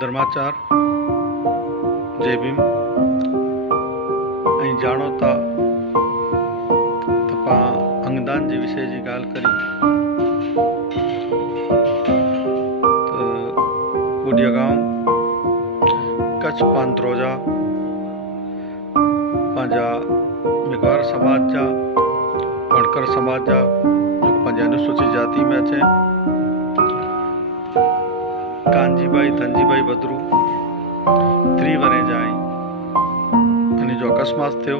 धर्माचार जय भीम ऐं जाणो था त पां अंगदान जे विषय जी ॻाल्हि करी त कुडिया गांव कच्छ पांतरोजा पंहिंजा मेघवार समाज जा वणकर समाज जा जो पंहिंजे अनुसूचित जाति में अचे कांजीबाई धनजीबाई बदरू 3 वरे जा आहिनि जो अकस्मात थियो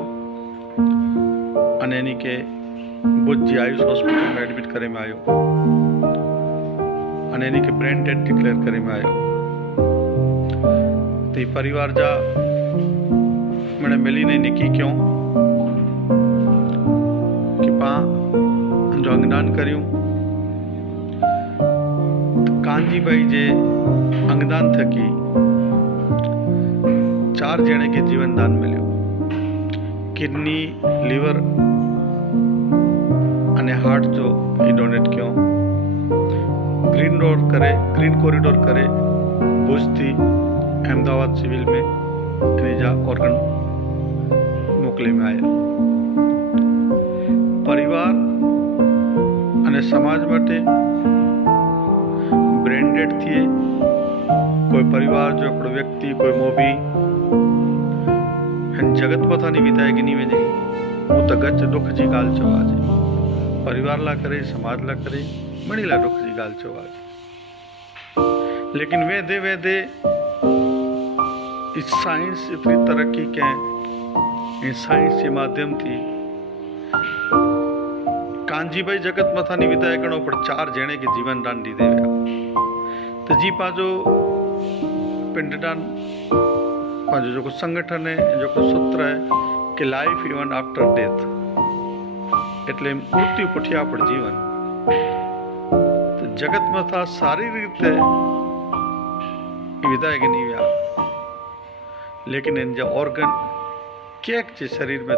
अने एनी के भुज जी आयुष हॉस्पिटल में एडमिट करे में आयो अने एनी के ब्रेन डेड डिक्लेयर करे में आयो ते परिवार जा मैंने मिली ने निकी क्यों कि पा जो अंगदान करियूं कांजीबाई जे अंगदान थकी 4 जणे के जीवन दान मिलो किडनी लीवर अने हार्ट जो ही डोनेट क्यों ग्रीन कॉरिडोर करे भुज थी अहमदाबाद सिविल में एनी जा ऑर्गन मोकले में आया परिवार अने समाज माटे ब्रेन डेड थिए कोई परिवार जो हिकिड़ो व्यक्ति कोई मोबी हिन जगत मथां विदाई गिनी वञे हू त गच दुख जी ॻाल्हि चयो आहे परिवार लाइ करे समाज लाइ करे मणी लाइ दुख जी ॻाल्हि चयो आहे लेकिन वेंदे वेंदे साइंस एतिरी तरक़ी कयं ऐं साइंस जे माध्यम थी कांजीबाई जगत मथां विदाई करणो पर 4 जणे के जीवन दान ॾींदे विया तो जी पाँचो पिंडदान पाँचो जो संगठन है जो सूत्र है कि लाइफ इवन आफ्टर डेथ एटले मृत्यु पुठिया पर जीवन तो जगत मथा शारीरिक रीते विदाई गिनी विया लेकिन इन जा ऑर्गन कंहिं जे शरीर में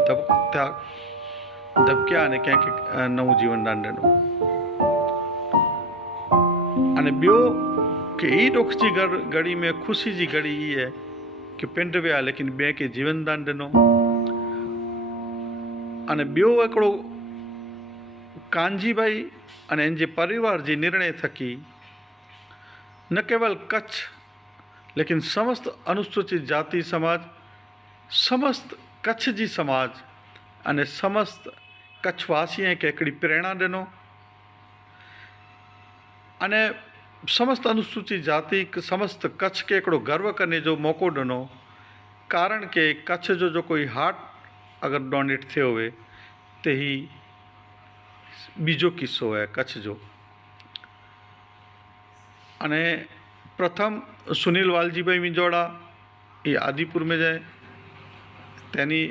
दबकिया अने कंहिंखे नवों जीवन दान ॾिनो अने ॿियो कि ई दुख जी घड़ी में खुशी जी घड़ी ई है कि पिंड विया लेकिन ॿिए के जीवन दान ॾिनो अने ॿियो हिकिड़ो कांजीबाई अने इन जे परिवार जी निर्णय थकी न केवल कच्छ लेकिन समस्त अनुसूचित जाति समाज समस्त कच्छ जी समाज अने समस्त कच्छवासीअ खे हिकिड़ी प्रेरणा ॾिनो अने समस्त अनुसूचित जाति समस्त कच्छ के हिकिड़ो गर्व करने जो मौक़ो ॾिनो कारण के कच्छ जो कोई हार्ट अगर डोनेट थियो हुए तो ही बीजो किस्सो है कच्छ जो अने प्रथम सुनील वालजी भाई मिंजोड़ा ये आदिपुर में जाए तेनी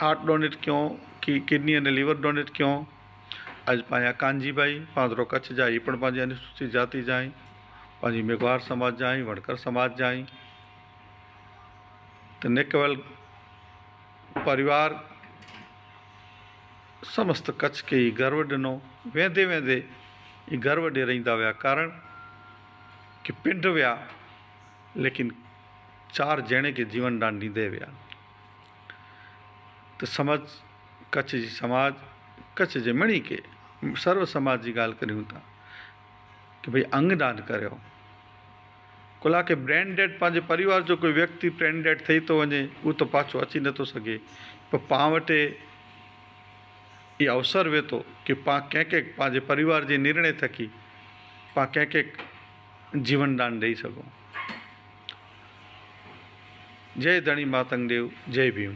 हार्ट डोनेट क्यों कि किडनी अने लीवर डोनेट क्यों आज पाया कांजीबाई पांदरो कच्छ जा ही पण पांजी अनुसूचित जाति जा पांजी मेघवार समाज जा वणकर समाज जा तो न केवल परिवार समस्त कच्छ के ही गर्व ॾिनो वेंदे वेंदे ही गर्व ॾे रहींदा विया कारण कि पिंड विया लेकिन 4 जणे के जीवन दान ॾींदे विया तो समझ कच्छ जी समाज कच्छ जे मणी के सर्व समाज की गाल करूँ था कि भाई अंगदान करो कुला के ब्रेन डेड पांजे परिवार जो कोई व्यक्ति ब्रेन डेड थी तो वने वो तो पाछो अची न तो सके पर पां वटे ये अवसर वे तो कि पां कंहिंखे पांजे परिवार जे निर्णय थकी पां कंहिंखे जीवन दान ॾेई सघूं जय धणी मातंग देव जय भीम।